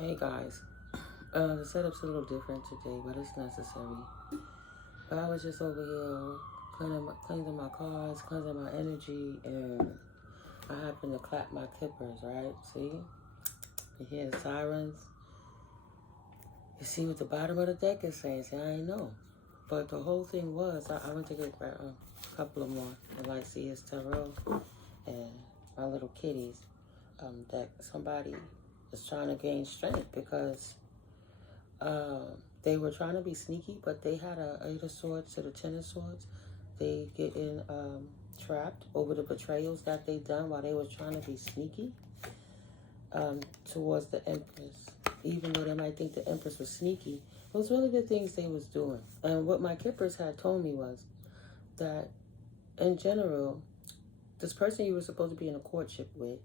Hey guys, the setup's a little different today, but it's necessary. But I was just over here cleansing my cards, cleansing my energy, and I happened to clap my clippers, right? See? You hear the sirens? You see what the bottom of the deck is saying? See, I ain't know. But the whole thing was, I went to get a couple of more, the LIGHTSEERSTAROT and my little kitties, that somebody is trying to gain strength because they were trying to be sneaky, but they had a 8 of Swords to the 10 of Swords. They getting trapped over the betrayals that they done while they was trying to be sneaky towards the Empress. Even though they might think the Empress was sneaky, it was really the things they was doing. And what my Kippers had told me was that, in general, this person you were supposed to be in a courtship with,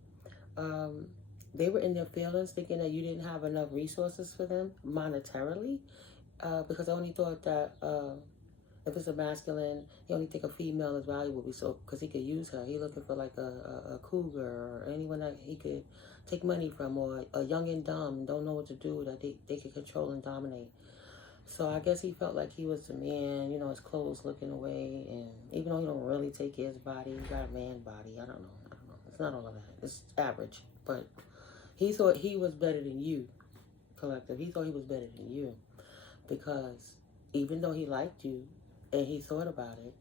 they were in their feelings thinking that you didn't have enough resources for them monetarily, because I only thought that if it's a masculine, he only think a female is valuable because he could use her. He looking for like a cougar or anyone that he could take money from, or a young and dumb, don't know what to do, that they could control and dominate. So I guess he felt like he was the man, his clothes looking away, and even though he don't really take care of his body, he got a man body. I don't know. It's not all of that. It's average. But he thought he was better than you, collective. He thought he was better than you because even though he liked you and he thought about it,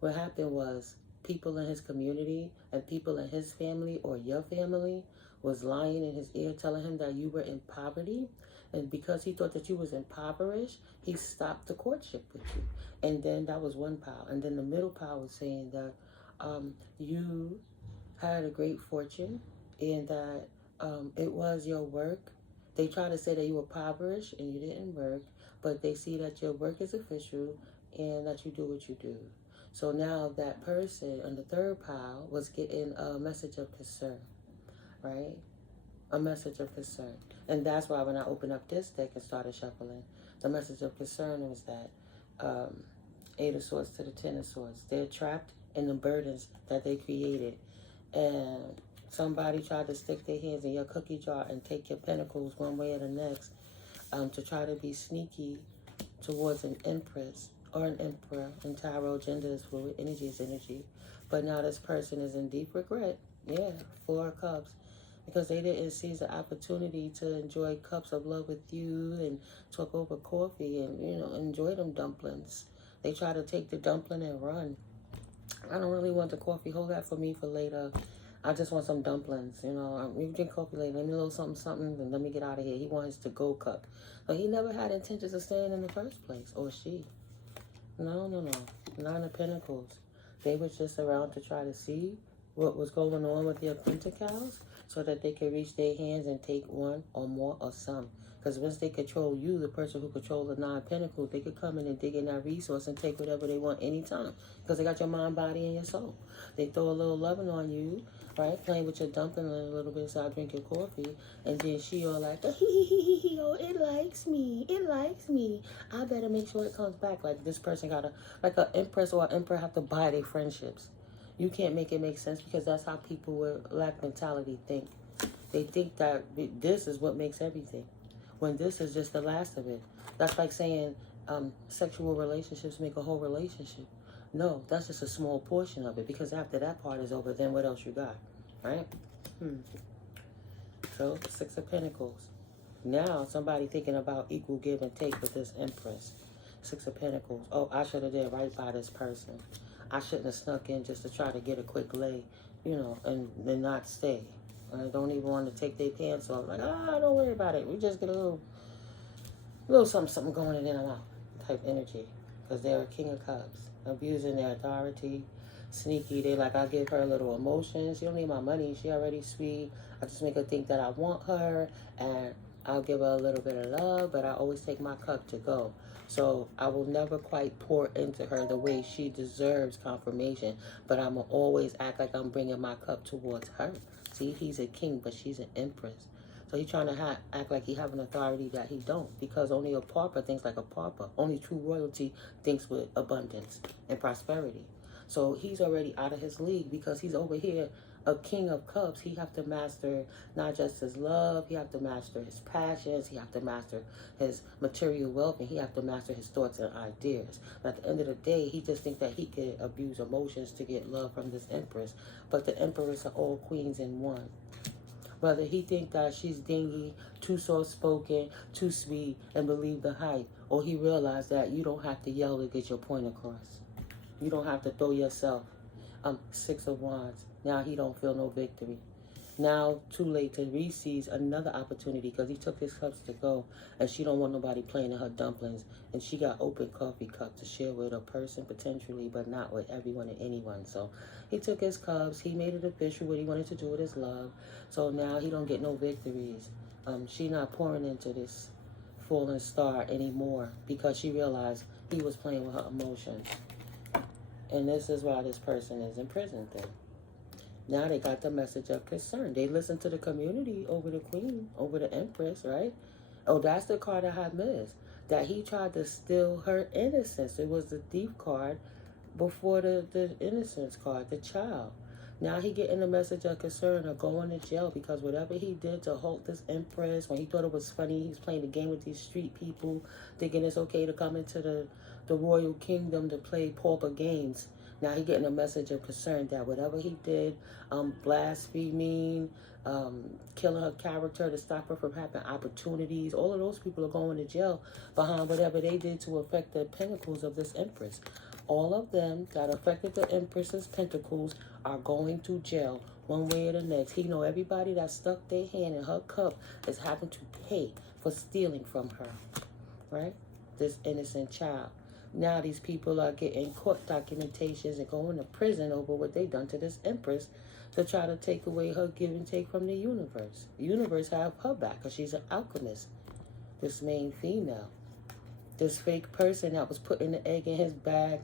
what happened was people in his community and people in his family or your family was lying in his ear telling him that you were in poverty. And because he thought that you was impoverished, he stopped the courtship with you. And then that was one pile. And then the middle pile was saying that you had a great fortune and that it was your work. They try to say that you were impoverished and you didn't work, but they see that your work is official and that you do what you do. So now that person on the third pile was getting a message of concern, right? A message of concern. And that's why when I opened up this deck and started shuffling, the message of concern was that 8 of Swords to the 10 of Swords. They're trapped in the burdens that they created. And somebody tried to stick their hands in your cookie jar and take your pentacles one way or the next, to try to be sneaky towards an Empress or an Emperor. And tarot gender is fluid, energy is energy. But now this person is in deep regret. Yeah, 4 of Cups. Because they didn't seize the opportunity to enjoy cups of love with you and talk over coffee and, enjoy them dumplings. They try to take the dumpling and run. I don't really want the coffee. Hold that for me for later. I just want some dumplings. We drink coffee later. Let me a little something, and let me get out of here. He wants to go cup. But he never had intentions of staying in the first place, or she. No. 9 of Pentacles. They were just around to try to see what was going on with their pentacles so that they could reach their hands and take one or more of some. Because once they control you, the person who controls the 9 Pentacles, they could come in and dig in that resource and take whatever they want anytime. Because they got your mind, body, and your soul. They throw a little loving on you, right? Playing with your dumpling a little bit so I drink your coffee. And then she all like, oh, it likes me. It likes me. I better make sure it comes back. Like this person got like an Empress or an Emperor have to buy their friendships. You can't make it make sense because that's how people with lack mentality think. They think that this is what makes everything, when this is just the last of it. That's like saying sexual relationships make a whole relationship. No, that's just a small portion of it, because after that part is over, then what else you got, right? So, 6 of Pentacles. Now, somebody thinking about equal give and take with this Empress. 6 of Pentacles. Oh, I should have did right by this person. I shouldn't have snuck in just to try to get a quick lay, and then not stay. I don't even want to take their pants off. Like, don't worry about it. We just get a little something going in and out type energy. Because they're a King of Cups. Abusing their authority. Sneaky. They like, I give her a little emotion. She don't need my money. She already sweet. I just make her think that I want her. And I'll give her a little bit of love. But I always take my cup to go. So I will never quite pour into her the way she deserves confirmation. But I'm going to always act like I'm bringing my cup towards her. See, he's a king, but she's an Empress. So he's trying to act like he have an authority that he don't. Because only a pauper thinks like a pauper. Only true royalty thinks with abundance and prosperity. So he's already out of his league because he's over here a king of cups, he have to master not just his love, he have to master his passions, he have to master his material wealth, and he have to master his thoughts and ideas. But at the end of the day, he just think that he could abuse emotions to get love from this empress. But the empress are all queens in one. Whether he think that she's dingy, too soft-spoken, too sweet, and believe the hype, or he realized that you don't have to yell to get your point across. You don't have to throw yourself. Six of Wands. Now he don't feel no victory. Now, too late to receive another opportunity because he took his cups to go, and she don't want nobody playing in her dumplings, and she got open coffee cup to share with a person potentially, but not with everyone and anyone. So he took his cups, he made it official what he wanted to do with his love. So now he don't get no victories. She not pouring into this falling star anymore because she realized he was playing with her emotions. And this is why this person is in prison then. Now they got the message of concern. They listened to the community over the queen, over the empress, right? Oh, that's the card I had missed. That he tried to steal her innocence. It was the thief card before the innocence card, the child. Now he getting a message of concern of going to jail because whatever he did to halt this empress, when he thought it was funny, he was playing the game with these street people, thinking it's okay to come into the royal kingdom to play pauper games. Now he getting a message of concern that whatever he did, blaspheming, killing her character to stop her from having opportunities, all of those people are going to jail behind whatever they did to affect the pentacles of this empress. All of them that affected the empress's pentacles are going to jail one way or the next. He know everybody that stuck their hand in her cup is having to pay for stealing from her, right? This innocent child. Now these people are getting court documentations and going to prison over what they done to this empress to try to take away her give and take from the universe. The universe have her back because she's an alchemist, this main female. This fake person that was putting the egg in his bag,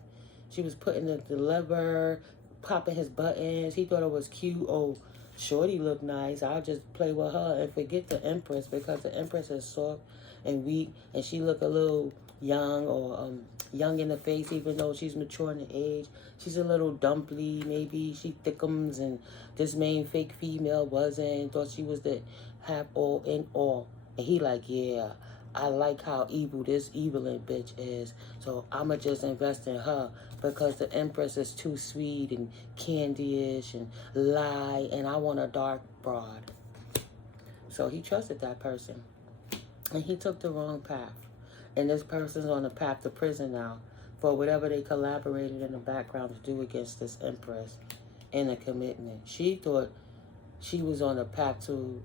she was putting the lever, popping his buttons. He thought it was cute. Oh, shorty looked nice. I'll just play with her and forget the empress because the empress is soft and weak and she look a little young or young in the face even though she's mature in the age. She's a little dumpy, maybe she thickums, and this main fake female wasn't, thought she was the have all in all. And he like, yeah, I like how evil this evilin bitch is, so I'ma just invest in her because the empress is too sweet and candy-ish and lie, and I want a dark broad. So he trusted that person, and he took the wrong path. And this person's on the path to prison now for whatever they collaborated in the background to do against this empress in a commitment. She thought she was on the path to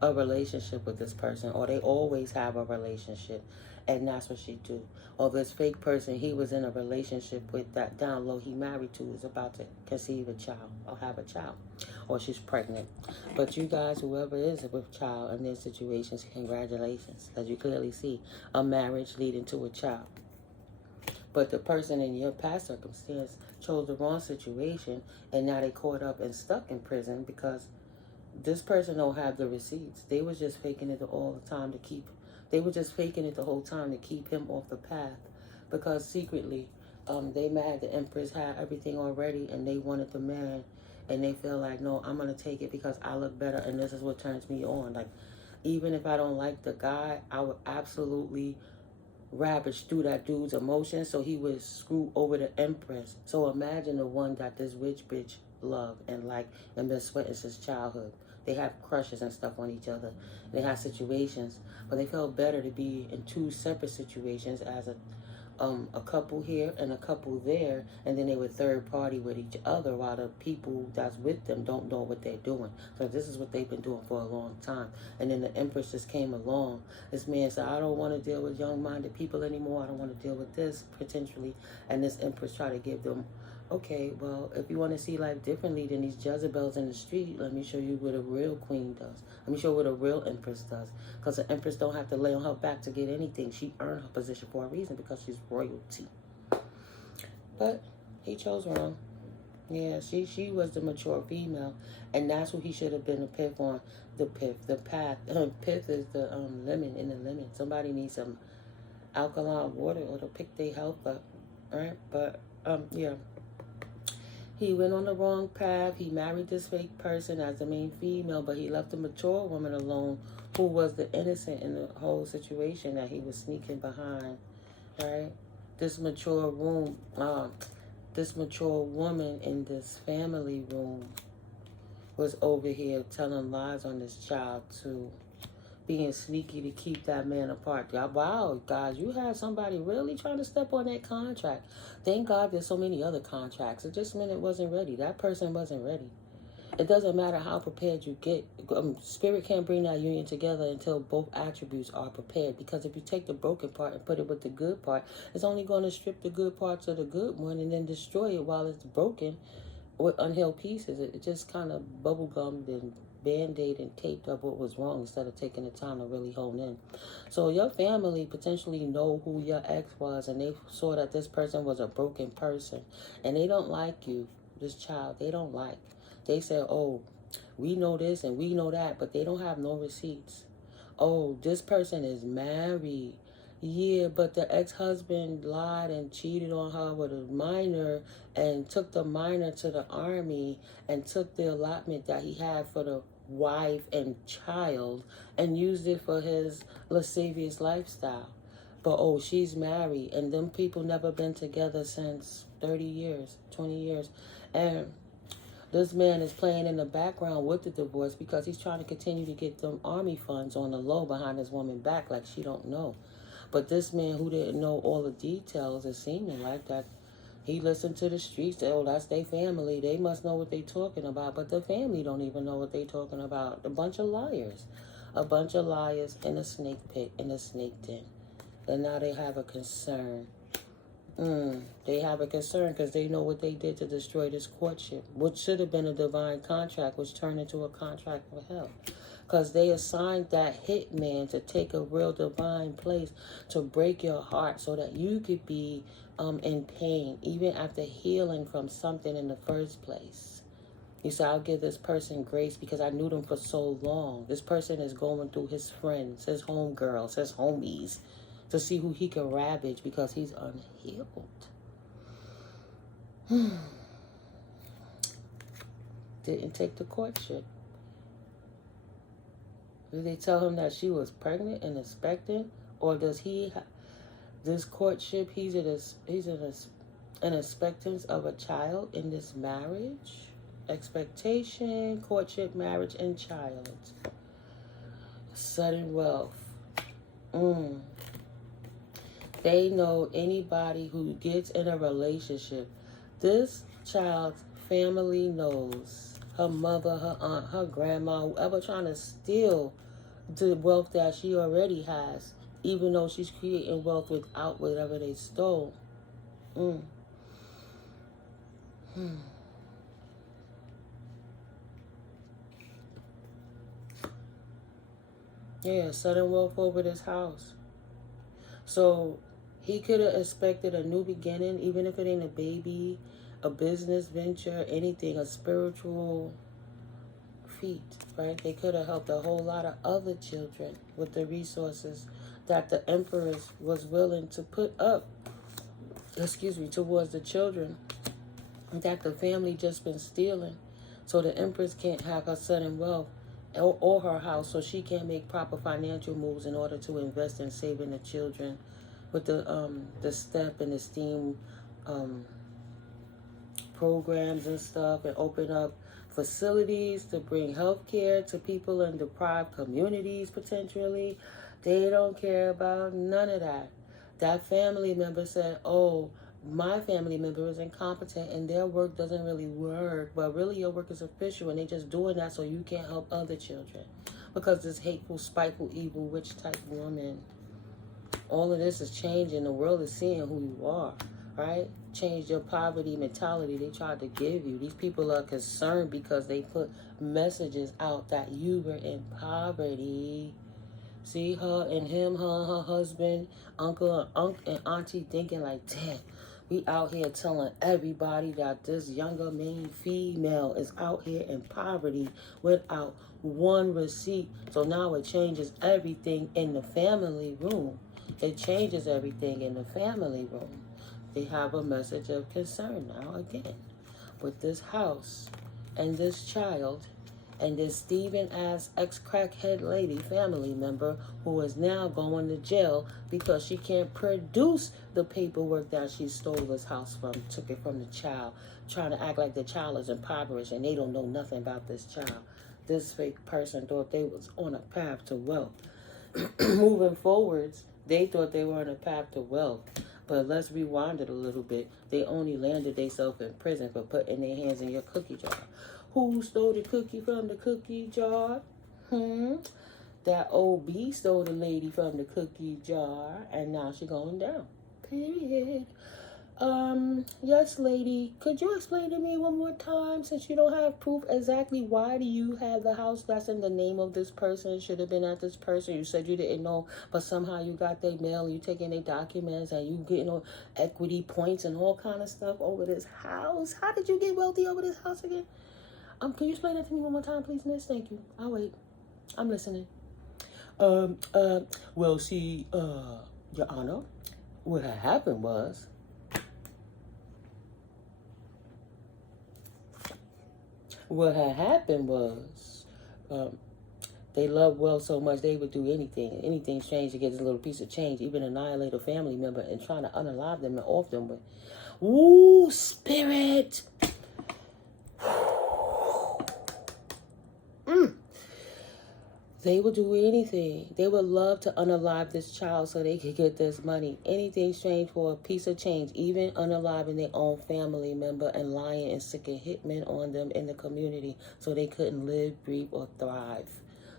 a relationship with this person, or they always have a relationship, and that's what she do. Or this fake person he was in a relationship with that down low he married to is about to conceive a child or have a child, or she's pregnant. But you guys, whoever is with child in these situations, congratulations, because you clearly see a marriage leading to a child. But the person in your past circumstance chose the wrong situation, and now they caught up and stuck in prison because this person don't have the receipts. They was just faking it all the time to keep. They were just faking it the whole time to keep him off the path, because secretly, they mad the empress had everything already, and they wanted the man, and they feel like, no, I'm gonna take it because I look better, and this is what turns me on. Like, even if I don't like the guy, I would absolutely ravage through that dude's emotions, so he would screw over the empress. So imagine the one that this rich bitch loved and liked and been sweating since childhood. They have crushes and stuff on each other. They have situations, but they felt better to be in two separate situations as a couple here and a couple there, and then they would third party with each other while the people that's with them don't know what they're doing. So this is what they've been doing for a long time. And then the empress just came along. This man said, I don't want to deal with young-minded people anymore. I don't want to deal with this, potentially. And this empress tried to give them, okay, well, if you want to see life differently than these Jezebels in the street, let me show you what a real queen does. Let me show you what a real empress does. Because the empress don't have to lay on her back to get anything. She earned her position for a reason because she's royalty. But he chose wrong. Yeah, she was the mature female. And that's what he should have been a pith on. The path. Pith is the lemon in the lemon. Somebody needs some alkaline water or to pick their health up. Right? But, yeah. He went on the wrong path. He married this fake person as the main female, but he left the mature woman alone who was the innocent in the whole situation that he was sneaking behind, right? This mature this mature woman in this family room was over here telling lies on this child too, being sneaky to keep that man apart. Wow, guys, you had somebody really trying to step on that contract. Thank God there's so many other contracts. It just meant it wasn't ready. That person wasn't ready. It doesn't matter how prepared you get. Spirit can't bring that union together until both attributes are prepared. Because if you take the broken part and put it with the good part, it's only going to strip the good parts of the good one and then destroy it while it's broken with unhealed pieces. It just kind of bubblegummed and Band-Aid and taped up what was wrong instead of taking the time to really hone in. So your family potentially know who your ex was, and they saw that this person was a broken person, and they don't like you, this child. They don't like. They said, oh, we know this and we know that, but they don't have no receipts. Oh, this person is married. Yeah, but the ex-husband lied and cheated on her with a minor and took the minor to the army and took the allotment that he had for the wife and child and used it for his lascivious lifestyle. But, oh, she's married, and them people never been together since 30 years, 20 years. And this man is playing in the background with the divorce because he's trying to continue to get them army funds on the low behind his woman back like she don't know. But this man who didn't know all the details, it seeming like that, he listened to the streets. Oh, that's their family. They must know what they talking about. But the family don't even know what they talking about. A bunch of liars. A bunch of liars in a snake pit, in a snake den. And now they have a concern. They have a concern because they know what they did to destroy this courtship, which should have been a divine contract, which turned into a contract for hell. Because they assigned that hitman to take a real divine place to break your heart so that you could be in pain, even after healing from something in the first place. You say, I'll give this person grace because I knew them for so long. This person is going through his friends, his homegirls, his homies, to see who he can ravage because he's unhealed. Didn't take the courtship. Did they tell him that she was pregnant and expectant? Or does he, this courtship, he's in an expectance of a child in this marriage? Expectation, courtship, marriage, and child. Sudden wealth. They know anybody who gets in a relationship. This child's family knows. Her mother, her aunt, her grandma, whoever trying to steal the wealth that she already has, even though she's creating wealth without whatever they stole. Yeah, sudden wealth over this house. So he could have expected a new beginning, even if it ain't a baby, a business venture, anything, a spiritual feat, right? They could have helped a whole lot of other children with the resources that the Empress was willing to put up, towards the children that the family just been stealing. So the Empress can't have her sudden wealth or her house, so she can't make proper financial moves in order to invest in saving the children with the STEP and the STEAM programs and stuff, and open up facilities to bring health care to people in deprived communities potentially. They don't care about none of that. That family member said, oh, my family member is incompetent and their work doesn't really work. But really your work is official and they just doing that so you can't help other children. Because this hateful, spiteful, evil, witch type woman. All of this is changing. The world is seeing who you are, right? Change your poverty mentality they tried to give you. These people are concerned because they put messages out that you were in poverty. See, her and him, her and her husband, uncle and auntie thinking like, damn, we out here telling everybody that this younger main female is out here in poverty without one receipt. So now it changes everything in the family room. It changes everything in the family room. They have a message of concern now again. with this house and this child and this Steven-ass ex-crackhead lady family member who is now going to jail because she can't produce the paperwork that she stole this house from, took it from the child, trying to act like the child is impoverished and they don't know nothing about this child. This fake person thought they was on a path to wealth. Moving forwards, they thought they were on a path to wealth. But let's rewind it a little bit. They only landed themselves in prison for putting their hands in your cookie jar. Who stole the cookie from the cookie jar? That old B stole the lady from the cookie jar, and now she going down. Period. Yes, lady, could you explain to me one more time, since you don't have proof, exactly why do you have the house that's in the name of this person? It should have been at this person. You said you didn't know, but somehow you got their mail, you taking their documents, and you getting equity points and all kind of stuff over this house. How did you get wealthy over this house again? Can you explain that to me one more time, please, miss? Thank you. I'll wait. I'm listening. Well, see, Your Honor, what had happened was, they loved wealth so much they would do anything strange to get this little piece of change, even annihilate a family member and trying to unalive them and off them with. Ooh, spirit. They would do anything. They would love to unalive this child so they could get this money. Anything strange for a piece of change, even unaliving their own family member and lying and sticking hitmen on them in the community so they couldn't live, breathe, or thrive.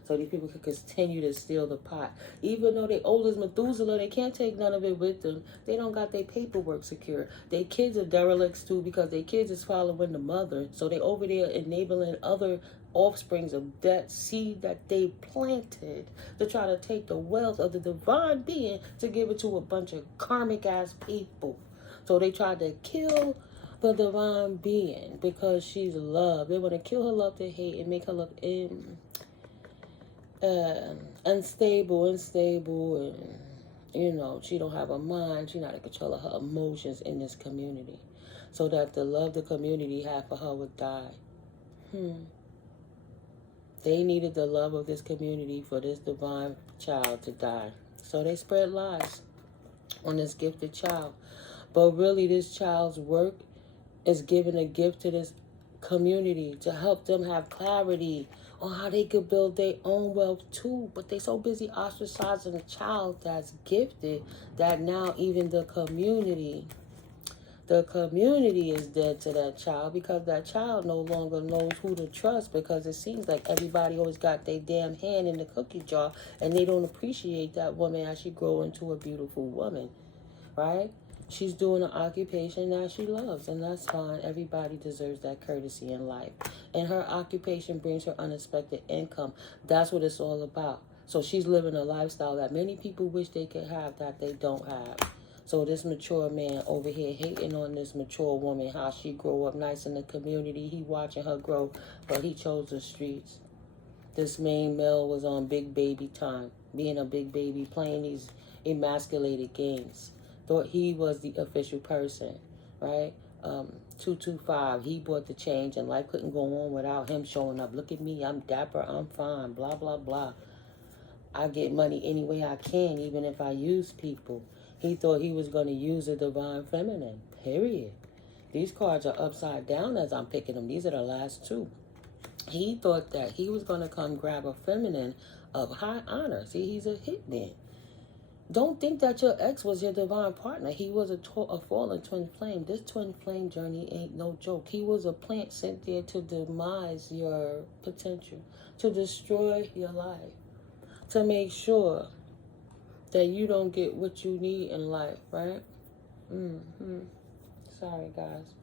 So these people could continue to steal the pot. Even though they old as Methuselah, they can't take none of it with them. They don't got their paperwork secure. Their kids are derelicts too because their kids is following the mother. So they over there enabling other offsprings of that seed that they planted to try to take the wealth of the divine being to give it to a bunch of karmic ass people. So they tried to kill the divine being because she's love. They want to kill her love to hate and make her look unstable, and she don't have a mind. She's not in control of her emotions in this community, so that the love the community had for her would die. They needed the love of this community for this divine child to die. So they spread lies on this gifted child. But really, this child's work is giving a gift to this community to help them have clarity on how they could build their own wealth too. But they so busy ostracizing the child that's gifted that now even the community is dead to that child because that child no longer knows who to trust because it seems like everybody always got their damn hand in the cookie jar and they don't appreciate that woman as she grow into a beautiful woman, right? She's doing an occupation that she loves, and that's fine. Everybody deserves that courtesy in life. And her occupation brings her unexpected income. That's what it's all about. So she's living a lifestyle that many people wish they could have that they don't have. So this mature man over here hating on this mature woman, how she grow up nice in the community. He watching her grow, but he chose the streets. This main male was on big baby time, being a big baby, playing these emasculated games. Thought he was the official person, right? 225, he brought the change and life couldn't go on without him showing up. Look at me, I'm dapper, I'm fine, blah, blah, blah. I get money any way I can, even if I use people. He thought he was going to use the divine feminine, period. These cards are upside down as I'm picking them. These are the last two. He thought that he was going to come grab a feminine of high honor. See, he's a hitman. Don't think that your ex was your divine partner. He was a fallen twin flame. This twin flame journey ain't no joke. He was a plant sent there to demise your potential, to destroy your life, to make sure that you don't get what you need in life, right? Sorry, guys.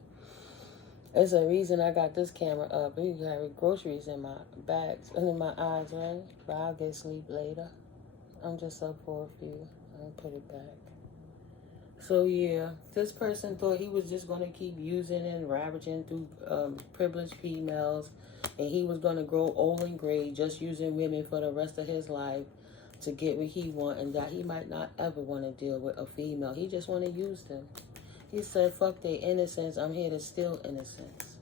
There's a reason I got this camera up. You can have groceries in my bags and in my eyes, right? But I'll get sleep later. I'm just up for a few. I'll put it back. So yeah, this person thought he was just going to keep using and ravaging through privileged females, and he was going to grow old and gray just using women for the rest of his life to get what he want, and that he might not ever want to deal with a female. He just want to use them. He said, fuck their innocence, I'm here to steal innocence.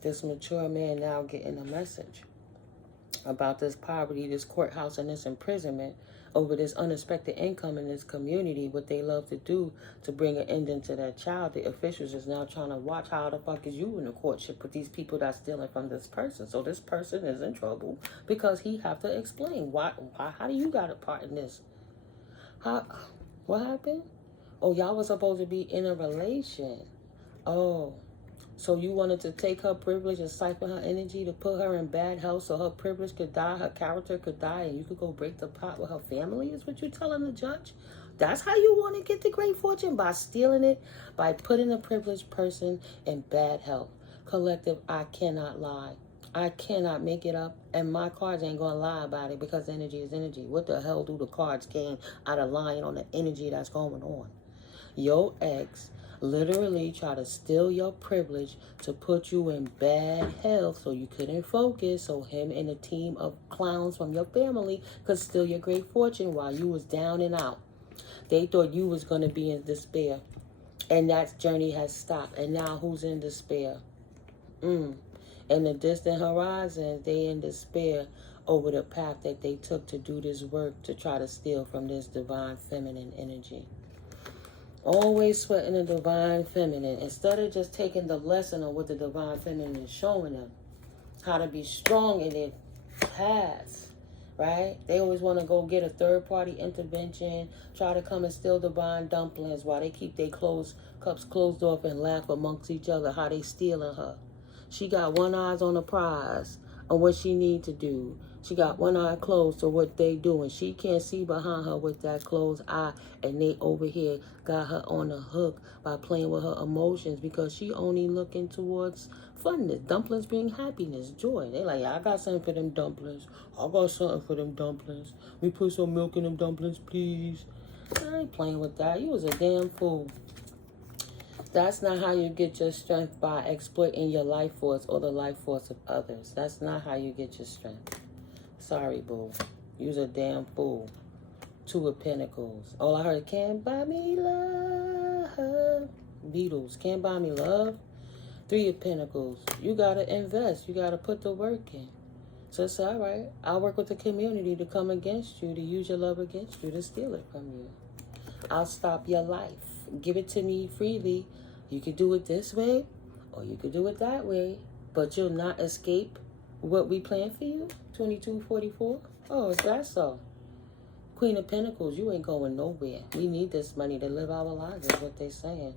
This mature man now getting a message about this poverty, this courthouse, and this imprisonment over this unexpected income in this community, what they love to do to bring an ending to their child. The officials is now trying to watch how the fuck is you in the courtship with these people that's stealing from this person. So this person is in trouble because he have to explain why how do you got a part in this? What happened? Oh, y'all was supposed to be in a relation. Oh. So you wanted to take her privilege and siphon her energy to put her in bad health so her privilege could die, her character could die, and you could go break the pot with her family, is what you're telling the judge? That's how you want to get the great fortune? By stealing it, by putting a privileged person in bad health. Collective, I cannot lie. I cannot make it up, and my cards ain't going to lie about it because energy is energy. What the hell do the cards gain out of lying on the energy that's going on? Your ex literally try to steal your privilege to put you in bad health so you couldn't focus, so him and a team of clowns from your family could steal your great fortune while you was down and out. They thought you was going to be in despair, and that journey has stopped, and now who's in despair? In the distant horizon, they in despair over the path that they took to do this work to try to steal from this divine feminine energy. Always sweating the divine feminine instead of just taking the lesson of what the divine feminine is showing them, how to be strong in their past, right? They always want to go get a third-party intervention, try to come and steal divine dumplings while they keep their cups closed off and laugh amongst each other how they stealing her. She got one eye on the prize on what she need to do. She got one eye closed to what they doing. She can't see behind her with that closed eye, and they over here got her on the hook by playing with her emotions because she only looking towards funness. Dumplings bring happiness, joy. They like, yeah, I got something for them dumplings. I got something for them dumplings. We put some milk in them dumplings, please. I ain't playing with that. You was a damn fool. That's not how you get your strength, by exploiting your life force or the life force of others. That's not how you get your strength. Sorry, boo. You's a damn fool. Two of Pentacles. All I heard, can't buy me love. Beatles, can't buy me love. Three of Pentacles. You got to invest. You got to put the work in. So it's all right. I'll work with the community to come against you, to use your love against you, to steal it from you. I'll stop your life. Give it to me freely. You could do it this way, or you could do it that way, but you'll not escape what we plan for you. 2244. Oh, is that so? Queen of Pentacles, you ain't going nowhere. We need this money to live our lives, is what they're saying.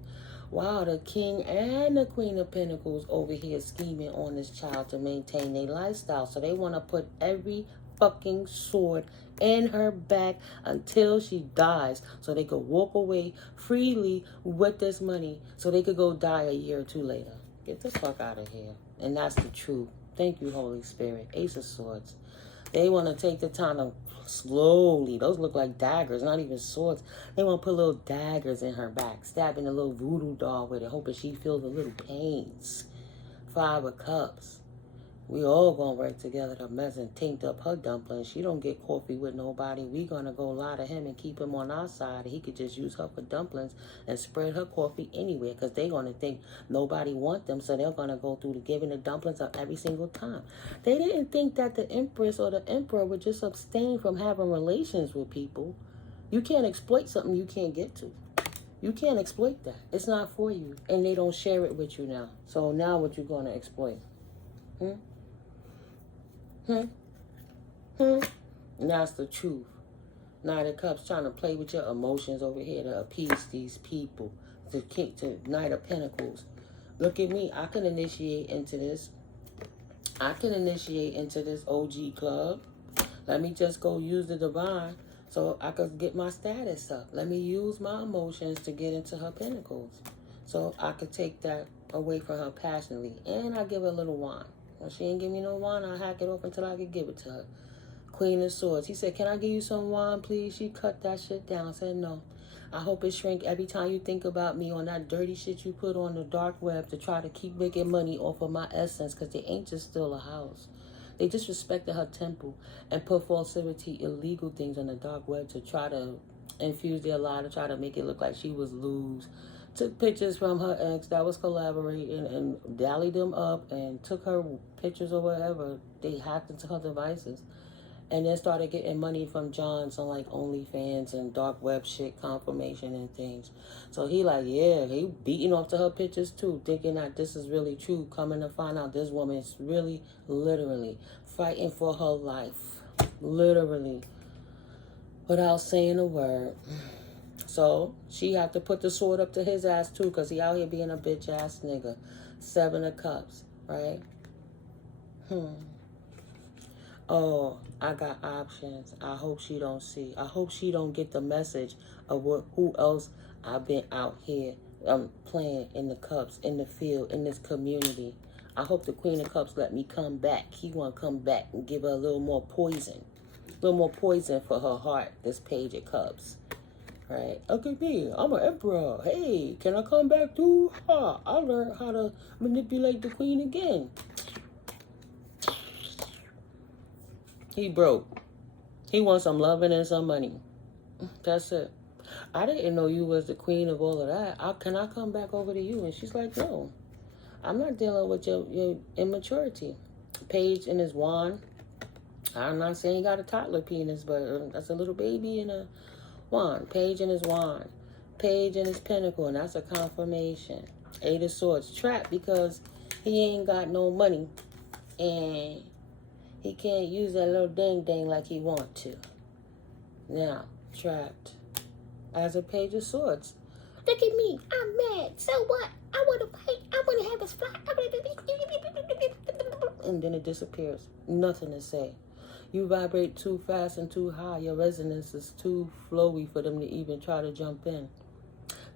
Wow, the King and the Queen of Pentacles over here scheming on this child to maintain their lifestyle. So they want to put every fucking sword in her back until she dies, so they could walk away freely with this money, so they could go die a year or two later. Get the fuck out of here. And that's the truth. Thank you, Holy Spirit. Ace of Swords. They want to take the time to slowly, those look like daggers, not even swords. They want to put little daggers in her back, stabbing a little voodoo doll with it, hoping she feels the little pains. Five of Cups. We all gonna work together to mess and taint up her dumplings. She don't get coffee with nobody. We gonna go lie to him and keep him on our side. He could just use her for dumplings and spread her coffee anywhere, because they gonna think nobody want them, so they're gonna go through the giving the dumplings up every single time. They didn't think that the Empress or the Emperor would just abstain from having relations with people. You can't exploit something you can't get to. You can't exploit that. It's not for you, and they don't share it with you now. So now what you gonna exploit? That's the truth. Knight of Cups trying to play with your emotions over here to appease these people. To Knight of Pentacles. Look at me. I can initiate into this. I can initiate into this OG club. Let me just go use the divine so I could get my status up. Let me use my emotions to get into her pentacles, so I could take that away from her passionately. And I give her a little wine. When she ain't give me no wine, I hack it off until I could give it to her. Queen of Swords. He said, can I give you some wine, please? She cut that shit down. Said, no. I hope it shrink every time you think about me on that dirty shit you put on the dark web to try to keep making money off of my essence, because they ain't just steal a house. They disrespected her temple and put falsity, illegal things on the dark web to try to infuse their lie, to try to make it look like she was loose, took pictures from her ex that was collaborating and dallied them up and took her pictures or whatever. They hacked into her devices. And then started getting money from Johns on like OnlyFans and dark web shit, confirmation and things. So he like, yeah, he beating off to her pictures too, thinking that this is really true. Coming to find out this woman is really, literally fighting for her life. Literally. Without saying a word. So she had to put the sword up to his ass too, because he out here being a bitch ass nigga. 7 of Cups, right? Oh, I got options. I hope she don't see. I hope she don't get the message of who else I've been out here playing in the cups, in the field, in this community. I hope the Queen of Cups let me come back. He want to come back and give her a little more poison. A little more poison for her heart, this Page of Cups. Right? Look at me. I'm an emperor. Hey, can I come back too? I learned how to manipulate the queen again. He broke. He wants some loving and some money. That's it. I didn't know you was the queen of all of that. Can I come back over to you? And she's like, no. I'm not dealing with your immaturity. Page in his wand. I'm not saying he got a toddler penis, but that's a little baby in a wand. Page in his wand. Page in his pentacle. And that's a confirmation. 8 of Swords. Trapped because he ain't got no money. And he can't use that little ding like he want to. Now, trapped as a Page of Swords. Look at me. I'm mad. So what? I want to fight. I want to have a spot. And then it disappears. Nothing to say. You vibrate too fast and too high. Your resonance is too flowy for them to even try to jump in.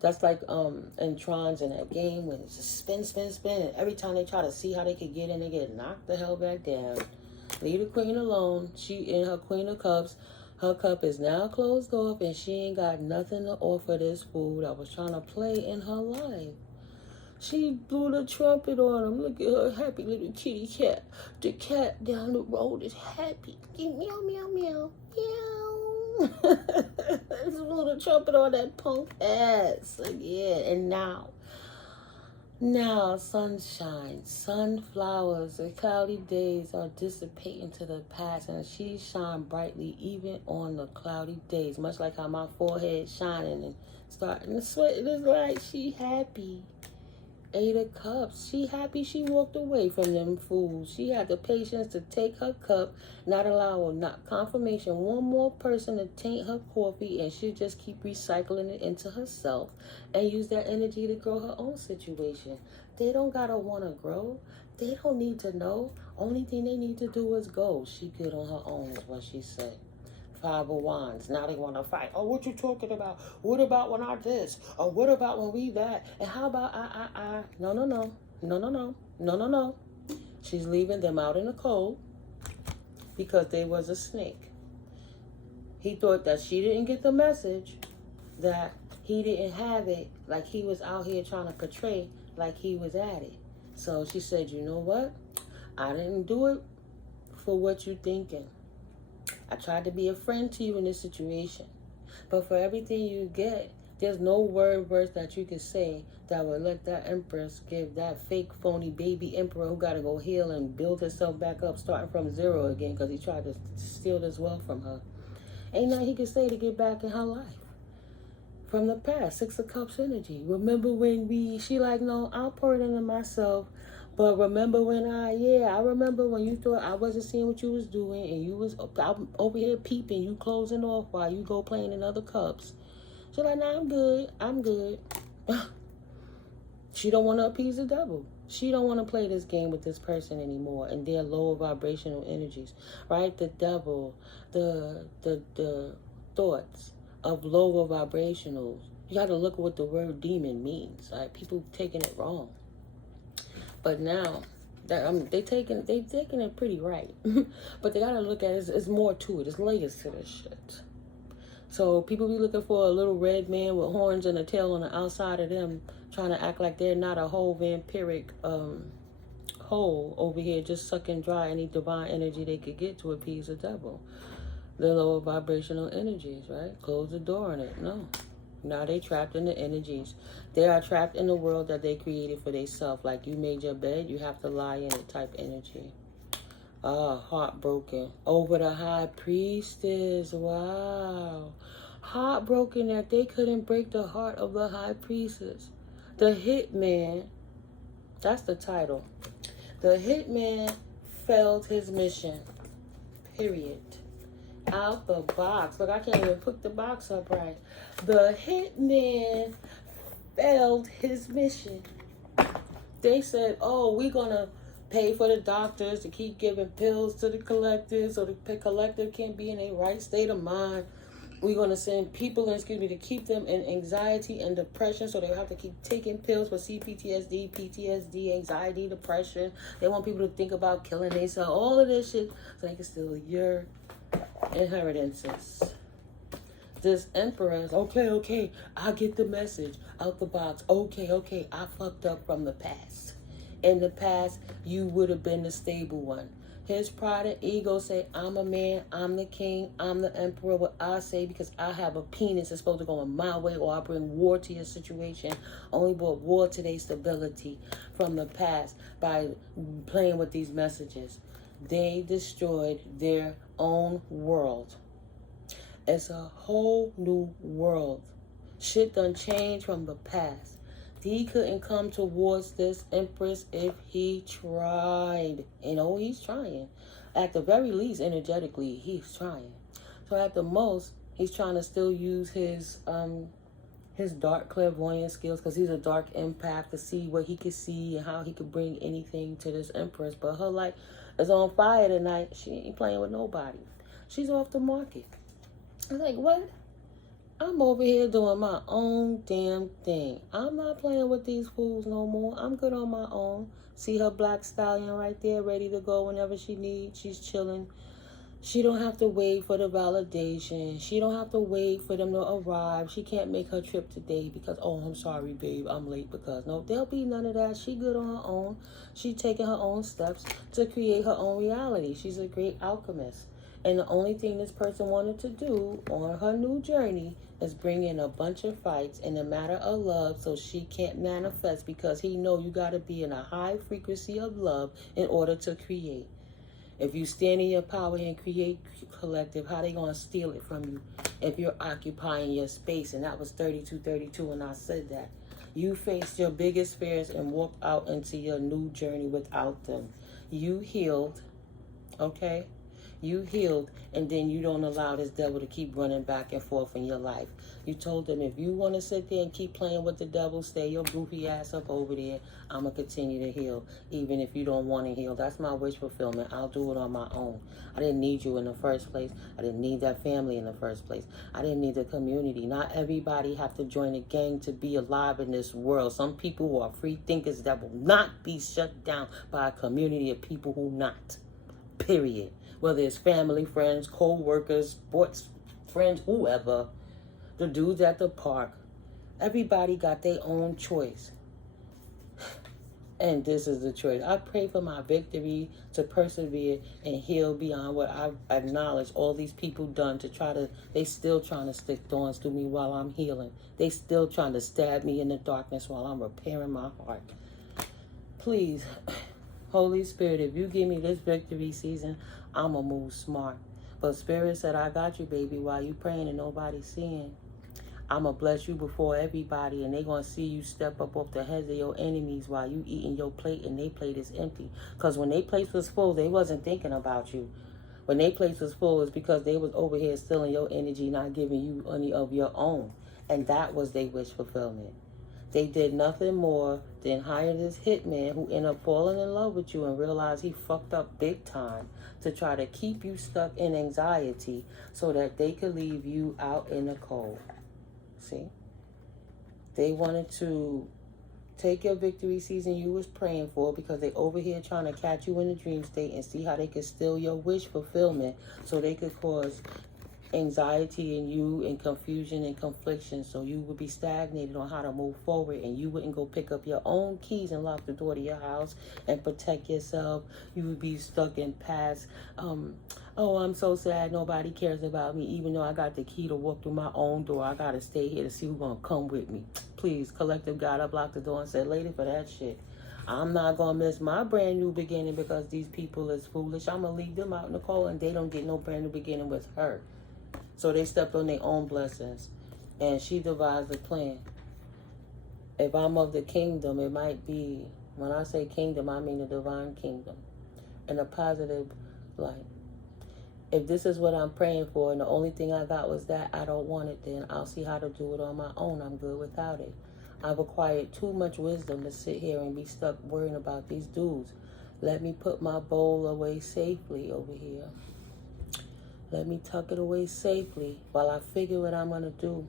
That's like in Trons in that game when it's just spin. And every time they try to see how they could get in, they get knocked the hell back down. Leave the queen alone. She in her Queen of Cups. Her cup is now closed off and she ain't got nothing to offer this fool that was trying to play in her life. She blew the trumpet on him. Look at her happy little kitty cat. The cat down the road is happy. Meow, meow, meow. Meow. She blew the trumpet on that punk ass. Yeah, and now, sunshine, sunflowers, the cloudy days are dissipating to the past, and she shine brightly even on the cloudy days, much like how my forehead shining and starting to sweat. It is like she happy. 8 of Cups. She happy she walked away from them fools. She had the patience to take her cup, not allow her, not confirmation, one more person to taint her coffee, and she just keep recycling it into herself and use that energy to grow her own situation. They don't gotta want to grow. They don't need to know. Only thing they need to do is go. She good on her own is what she said. 5 of Wands. Now they want to fight. Oh, what you talking about? What about when I this? Or what about when we that? And how about I? No. She's leaving them out in the cold because they was a snake. He thought that she didn't get the message, that he didn't have it, like he was out here trying to portray like he was at it. So she said, you know what? I didn't do it for what you thinking. I tried to be a friend to you in this situation. But for everything you get, there's no verse that you can say that would let that empress give that fake, phony baby emperor who got to go heal and build herself back up, starting from zero again because he tried to steal this wealth from her. Ain't nothing he can say to get back in her life. From the past, 6 of Cups energy. Remember when she like, no, I'll pour it into myself. But remember when I remember when you thought I wasn't seeing what you was doing and you was over here peeping, you closing off while you go playing in other cups. She's like, nah, I'm good. She don't want to appease the devil. She don't want to play this game with this person anymore and their lower vibrational energies, right? The devil, the thoughts of lower vibrationals. You got to look at what the word demon means, right? People taking it wrong. But now, they've taken it pretty right. But they got to look at it. It's more to it. It's layers to this shit. So people be looking for a little red man with horns and a tail on the outside of them, trying to act like they're not a whole vampiric hole over here, just sucking dry any divine energy they could get to appease the devil. The lower vibrational energies, right? Close the door on it. No. Now they trapped in the energies. They are trapped in the world that they created for themselves. Like you made your bed, you have to lie in it type energy. Heartbroken over the high priestess. Wow. Heartbroken that they couldn't break the heart of the high priestess. The hitman, that's the title. The hitman failed his mission. Period. Out the box. Look, I can't even put the box up right. The hitman failed his mission. They said, oh, we're going to pay for the doctors to keep giving pills to the collective so the collective can be in a right state of mind. We're going to send people, to keep them in anxiety and depression, so they have to keep taking pills for CPTSD, PTSD, anxiety, depression. They want people to think about killing themselves, all of this shit, so they can steal your inheritances. This emperor is, okay, I'll get the message out the box. Okay, I fucked up from the past. In the past, you would have been the stable one. His pride and ego say, I'm a man, I'm the king, I'm the emperor. What I say, because I have a penis, it's supposed to go in my way, or I bring war to your situation. Only brought war to their stability from the past by playing with these messages. They destroyed their own world. It's a whole new world. Shit done changed from the past. He couldn't come towards this empress if he tried. You know, he's trying. At the very least, energetically, he's trying. So at the most, he's trying to still use his dark clairvoyant skills, because he's a dark empath, to see what he could see and how he could bring anything to this empress. But her light is on fire tonight. She ain't playing with nobody. She's off the market. I was like, what? I'm over here doing my own damn thing. I'm not playing with these fools no more. I'm good on my own. See her black stallion right there, ready to go whenever she needs. She's chilling. She don't have to wait for the validation. She don't have to wait for them to arrive. She can't make her trip today because, oh, I'm sorry, babe, I'm late because. No, there'll be none of that. She good on her own. She taking her own steps to create her own reality. She's a great alchemist. And the only thing this person wanted to do on her new journey is bring in a bunch of fights in a matter of love, so she can't manifest, because he know you got to be in a high frequency of love in order to create. If you stand in your power and create collective, how they going to steal it from you if you're occupying your space? And that was 3232 when I said that. You faced your biggest fears and walked out into your new journey without them. You healed, okay? You healed, and then you don't allow this devil to keep running back and forth in your life. You told them, if you want to sit there and keep playing with the devil, stay your goofy ass up over there. I'm going to continue to heal, even if you don't want to heal. That's my wish fulfillment. I'll do it on my own. I didn't need you in the first place. I didn't need that family in the first place. I didn't need the community. Not everybody have to join a gang to be alive in this world. Some people who are free thinkers that will not be shut down by a community of people who not. Period. Whether it's family, friends, co-workers, sports friends, whoever. The dudes at the park. Everybody got their own choice. And this is the choice. I pray for my victory to persevere and heal beyond what I've acknowledged all these people done to they still trying to stick thorns through me while I'm healing. They still trying to stab me in the darkness while I'm repairing my heart. Please, Holy Spirit, if you give me this victory season, I'm going to move smart. But Spirit said, I got you, baby, while you praying and nobody's seeing. I'm going to bless you before everybody, and they going to see you step up off the heads of your enemies while you eating your plate and their plate is empty. Because when their plate was full, they wasn't thinking about you. When their plate was full, it's because they was over here stealing your energy, not giving you any of your own. And that was their wish fulfillment. They did nothing more than hire this hitman who ended up falling in love with you and realized he fucked up big time to try to keep you stuck in anxiety so that they could leave you out in the cold. See? They wanted to take your victory season you was praying for, because they over here trying to catch you in the dream state and see how they could steal your wish fulfillment so they could cause anxiety in you and confusion and confliction, so you would be stagnated on how to move forward, and you wouldn't go pick up your own keys and lock the door to your house and protect yourself. You would be stuck in past, oh, I'm so sad nobody cares about me, even though I got the key to walk through my own door. I gotta stay here to see who's gonna come with me. Please, collective got up, locked the door, and said, later for that shit. I'm not going to miss my brand new beginning because these people is foolish. I'm going to leave them out in the cold, and they don't get no brand new beginning with her. So they stepped on their own blessings, and she devised a plan. If I'm of the kingdom, it might be, when I say kingdom, I mean the divine kingdom, in a positive light. If this is what I'm praying for, and the only thing I got was that, I don't want it, then I'll see how to do it on my own. I'm good without it. I've acquired too much wisdom to sit here and be stuck worrying about these dudes. Let me put my bowl away safely over here. Let me tuck it away safely while I figure what I'm going to do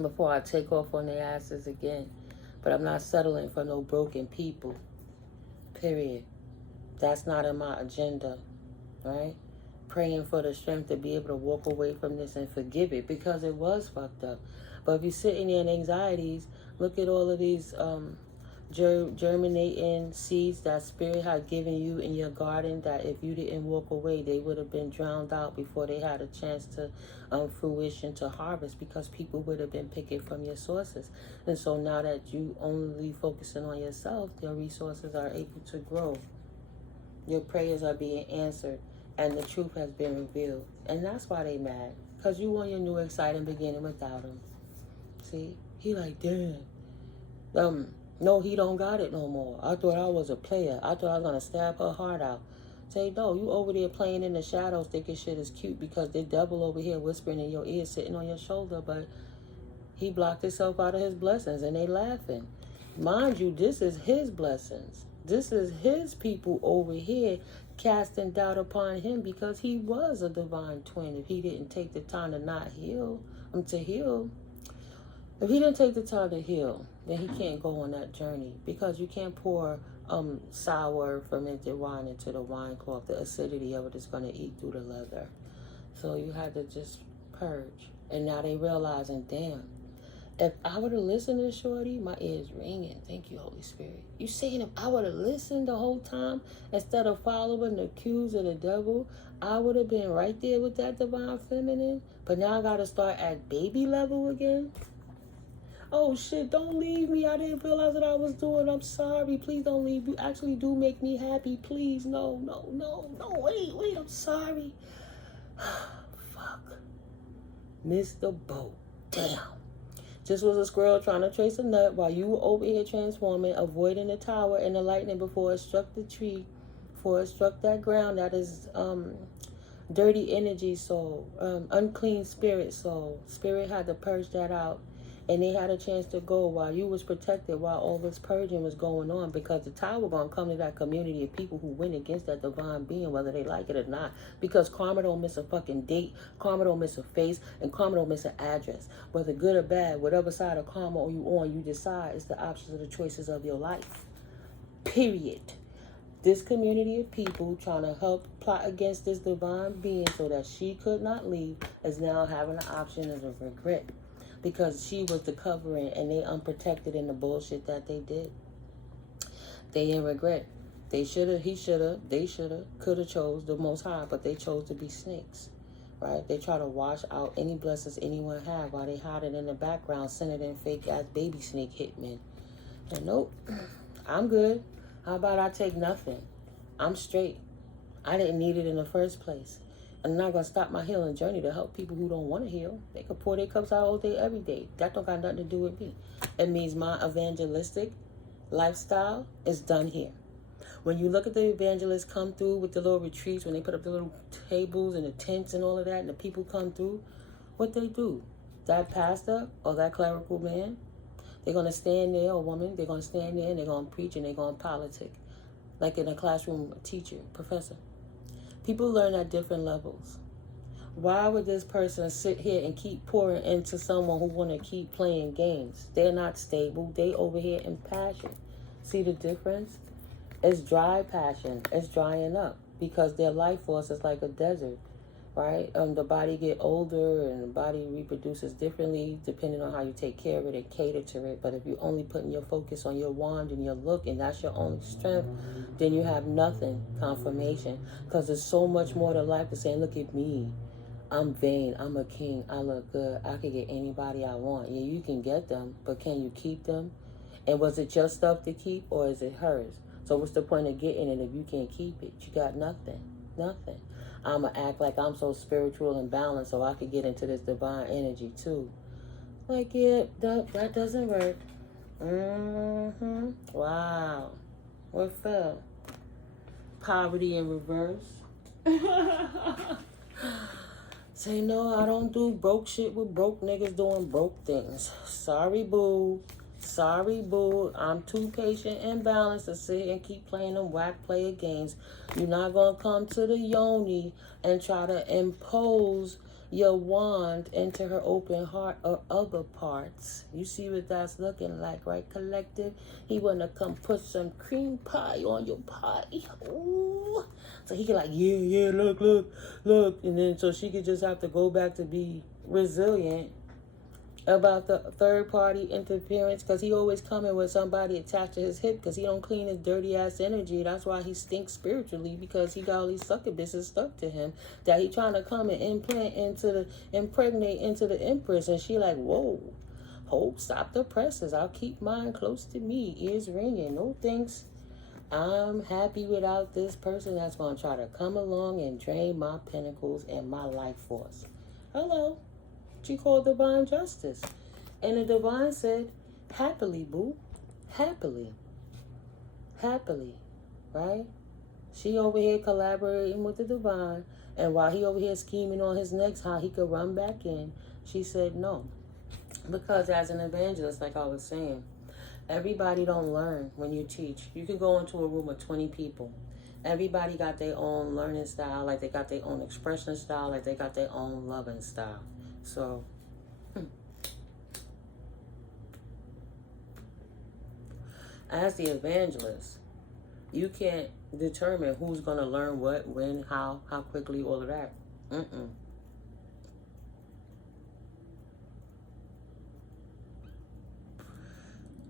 before I take off on their asses again. But I'm not settling for no broken people. Period. That's not in my agenda, right? Praying for the strength to be able to walk away from this and forgive it, because it was fucked up. But if you're sitting there in anxieties, look at all of these germinating seeds that Spirit had given you in your garden, that if you didn't walk away, they would have been drowned out before they had a chance to fruition to harvest, because people would have been picking from your sources. And so now that you only focusing on yourself, your resources are able to grow. Your prayers are being answered, and the truth has been revealed. And that's why they mad, because you want your new exciting beginning without them. See, he like, damn. No, he don't got it no more. I thought I was a player. I thought I was going to stab her heart out. Say, no, you over there playing in the shadows thinking shit is cute because the devil over here whispering in your ear, sitting on your shoulder, but he blocked himself out of his blessings, and they laughing. Mind you, this is his blessings. This is his people over here casting doubt upon him, because he was a divine twin. If he didn't take the time to not heal, to heal, if he didn't take the time to heal, then he can't go on that journey, because you can't pour sour fermented wine into the wine cloth. The acidity of it is going to eat through the leather. So you had to just purge. And now they realizing, damn, if I would have listened to Shorty, my ears ringing. Thank you, Holy Spirit. You saying if I would have listened the whole time instead of following the cues of the devil, I would have been right there with that divine feminine. But now I got to start at baby level again. Oh, shit, don't leave me. I didn't realize what I was doing. I'm sorry. Please don't leave. You actually do make me happy. Please, no. Wait, I'm sorry. Fuck. Missed the boat. Damn. Just was a squirrel trying to trace a nut while you were over here transforming, avoiding the tower and the lightning before it struck the tree, before it struck that ground. That is dirty energy soul, unclean spirit soul. Spirit had to purge that out. And they had a chance to go while you was protected, while all this purging was going on, because the tower going to come to that community of people who went against that divine being, whether they like it or not. Because karma don't miss a fucking date, karma don't miss a face, and karma don't miss an address. Whether good or bad, whatever side of karma you on, you decide is the options of the choices of your life. Period. This community of people trying to help plot against this divine being so that she could not leave is now having the option of regret. Because she was the covering, and they unprotected in the bullshit that they did. They in regret. They shoulda, he shoulda, they shoulda, coulda chose the Most High, but they chose to be snakes, right? They try to wash out any blessings anyone had while they hiding in the background, sending in fake-ass baby snake hitmen. And nope, I'm good. How about I take nothing? I'm straight. I didn't need it in the first place. I'm not going to stop my healing journey to help people who don't want to heal. They can pour their cups out all day, every day. That don't got nothing to do with me. It means my evangelistic lifestyle is done here. When you look at the evangelists come through with the little retreats, when they put up the little tables and the tents and all of that, and the people come through, what they do? That pastor or that clerical man, they're going to stand there, or woman, they're going to stand there and they're going to preach and they're going to politic. Like in a classroom, a teacher, professor. People learn at different levels. Why would this person sit here and keep pouring into someone who want to keep playing games? They're not stable. They over here in passion. See the difference? It's dry passion. It's drying up because their life force is like a desert. right? The body get older and the body reproduces differently depending on how you take care of it and cater to it. But if you're only putting your focus on your wand and your look and that's your only strength, then you have nothing, confirmation. Because there's so much more to life than saying, look at me. I'm vain. I'm a king. I look good. I can get anybody I want. Yeah, you can get them, but can you keep them? And was it your stuff to keep or is it hers? So what's the point of getting it if you can't keep it? You got nothing. Nothing. I'm going to act like I'm so spiritual and balanced so I could get into this divine energy too. Like, yeah, that doesn't work. Wow. What fell? Poverty in reverse. Say, no, I don't do broke shit with broke niggas doing broke things. Sorry, boo. Sorry, boo. I'm too patient and balanced to sit and keep playing them whack player games. You're not going to come to the yoni and try to impose your wand into her open heart or other parts. You see what that's looking like, right, collective? He want to come put some cream pie on your pie. Ooh. So he can like, yeah, look. And then so she could just have to go back to be resilient about the third party interference, because he always coming with somebody attached to his hip because he don't clean his dirty ass energy. That's why he stinks spiritually, because he got all these succubuses stuck to him that he trying to come and impregnate into the empress. And she like, whoa, hold, stop the presses. I'll keep mine close to me, ears ringing. No thanks. I'm happy without this person that's going to try to come along and drain my pinnacles and my life force. Hello. She called divine justice. And the divine said, happily, boo. Happily. Happily. Right? She over here collaborating with the divine. And while he over here scheming on his next how he could run back in, she said no. Because as an evangelist, like I was saying, everybody don't learn when you teach. You can go into a room of 20 people. Everybody got their own learning style, like they got their own expression style, like they got their own loving style. So, as the evangelist, you can't determine who's going to learn what, when, how quickly, all of that.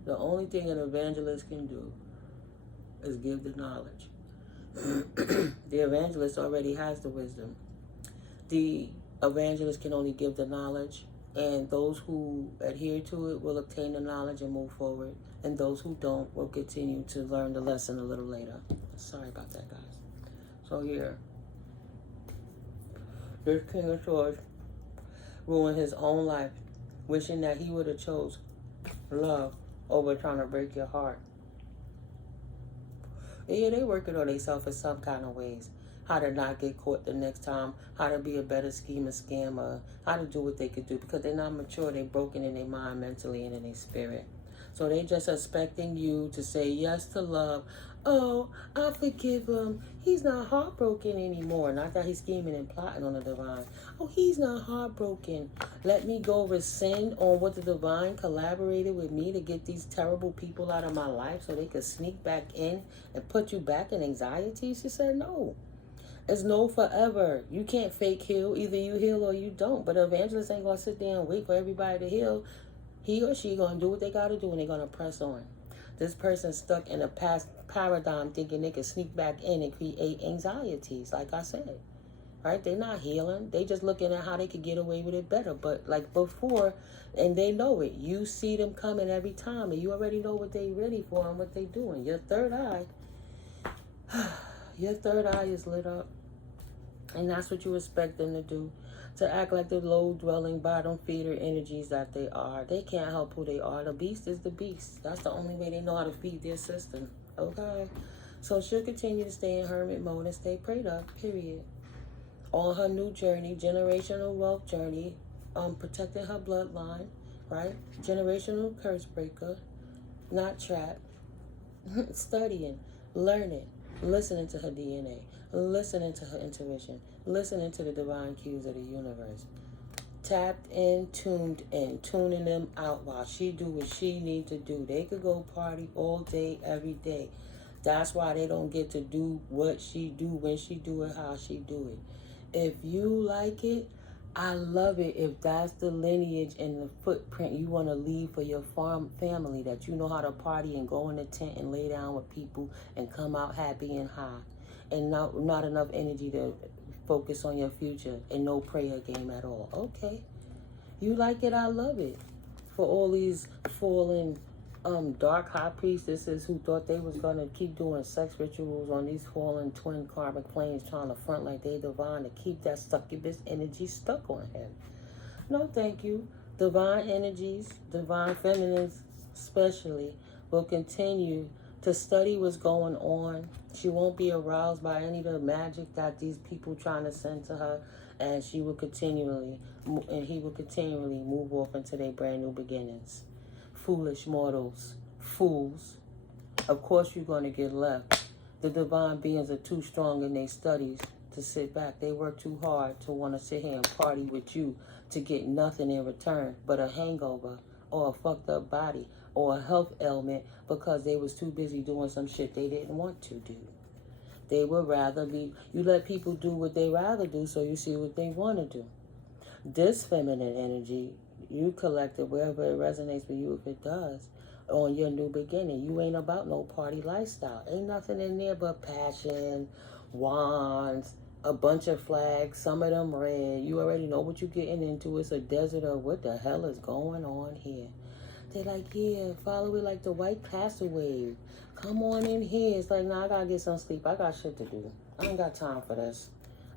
The only thing an evangelist can do is give the knowledge. The evangelist already has the wisdom. The evangelist can only give the knowledge, and those who adhere to it will obtain the knowledge and move forward, and those who don't will continue to learn the lesson a little later. Sorry about that, guys. So here, this King of Swords ruined his own life, wishing that he would have chose love over trying to break your heart. Yeah, they working on themselves in some kind of ways. How to not get caught the next time, how to be a better schemer, scammer, how to do what they could do, because they're not mature, they're broken in their mind, mentally, and in their spirit. So they just expecting you to say yes to love. Oh, I forgive him. He's not heartbroken anymore. Not that he's scheming and plotting on the divine. Oh, he's not heartbroken. Let me go rescind on what the divine collaborated with me to get these terrible people out of my life so they could sneak back in and put you back in anxiety. She said no. It's no forever. You can't fake heal. Either you heal or you don't. But an evangelist ain't going to sit there and wait for everybody to heal. He or she going to do what they got to do, and they're going to press on. This person's stuck in a past paradigm thinking they can sneak back in and create anxieties, like I said. Right? They're not healing. They just looking at how they could get away with it better. But like before, and they know it. You see them coming every time, and you already know what they ready for and what they doing. Your third eye, your third eye is lit up. And that's what you expect them to do. To act like the low-dwelling, bottom-feeder energies that they are. They can't help who they are. The beast is the beast. That's the only way they know how to feed their system. Okay? So she'll continue to stay in hermit mode and stay prayed up, period. On her new journey, generational wealth journey, protecting her bloodline, right? Generational curse breaker, not trapped. Studying, learning, listening to her DNA, listening to her intuition, listening to the divine cues of the universe. Tapped in, tuned in, tuning them out while she do what she need to do. They could go party all day, every day. That's why they don't get to do what she do, when she do it, how she do it. If you like it, I love it. If that's the lineage and the footprint you want to leave for your family, that you know how to party and go in the tent and lay down with people and come out happy and high, and not enough energy to focus on your future and no prayer game at all. Okay. You like it, I love it. For all these fallen dark high priestesses who thought they was going to keep doing sex rituals on these fallen twin karmic planes, trying to front like they divine to keep that succubus energy stuck on him. No, thank you. Divine energies, divine feminines especially, will continue to study what's going on. She won't be aroused by any of the magic that these people trying to send to her, and she will continually, and he will continually move off into their brand new beginnings. Foolish mortals, fools. Of course you're going to get left. The divine beings are too strong in their studies to sit back. They work too hard to want to sit here and party with you to get nothing in return but a hangover or a fucked up body or a health ailment because they was too busy doing some shit they didn't want to do. They would rather be, you let people do what they rather do so you see what they want to do. This feminine energy, you collect it wherever it resonates with you if it does, on your new beginning. You ain't about no party lifestyle. Ain't nothing in there but passion, wands, a bunch of flags, some of them red. You already know what you're getting into. It's a desert of what the hell is going on here. They're like, yeah, follow it like the white castle wave. Come on in here. It's like, nah, I gotta get some sleep. I got shit to do. I ain't got time for this.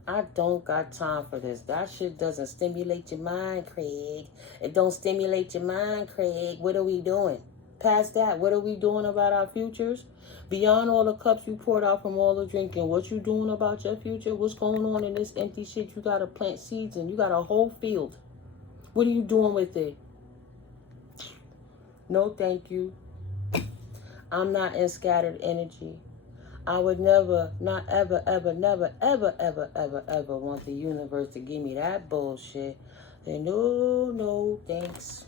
I don't got time for this. That shit doesn't stimulate your mind, Craig. It don't stimulate your mind, Craig. What are we doing? Past that, what are we doing about our futures? Beyond all the cups you poured out from all the drinking, what you doing about your future? What's going on in this empty shit you gotta plant seeds in? You got a whole field. What are you doing with it? No, thank you. I'm not in scattered energy. I would never, not ever, ever, never, ever, ever, ever, ever want the universe to give me that bullshit. Then no, thanks.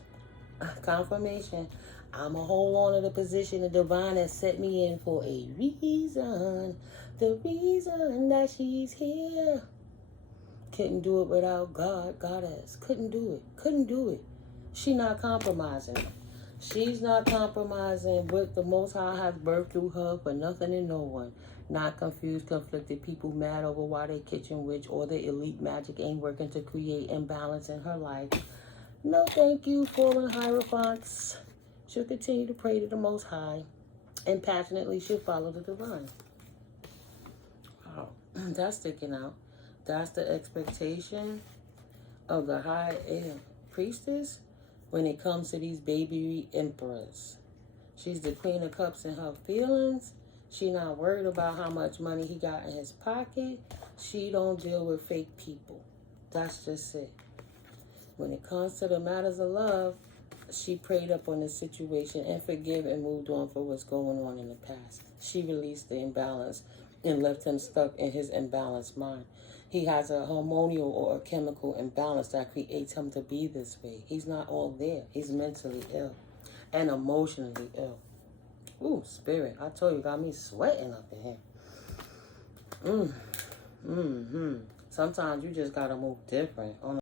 Confirmation. I'ma hold on to the position the divine has set me in for a reason. The reason that she's here. Couldn't do it without God, goddess. Couldn't do it. She not compromising. She's not compromising what the Most High has birthed through her for nothing and no one. Not confused, conflicted people mad over why their kitchen witch or the elite magic ain't working to create imbalance in her life. No thank you, fallen hierophants. She'll continue to pray to the Most High, and passionately she'll follow the divine. Wow, that's sticking out. That's the expectation of the high priestess when it comes to these baby emperors. She's the Queen of Cups in her feelings. She not worried about how much money he got in his pocket. She don't deal with fake people. That's just it. When it comes to the matters of love, she prayed up on the situation and forgive and moved on for what's going on in the past. She released the imbalance and left him stuck in his imbalanced mind. He has a hormonal or a chemical imbalance that creates him to be this way. He's not all there. He's mentally ill and emotionally ill. Ooh, spirit. I told you, got me sweating up in here. Sometimes you just got to move different.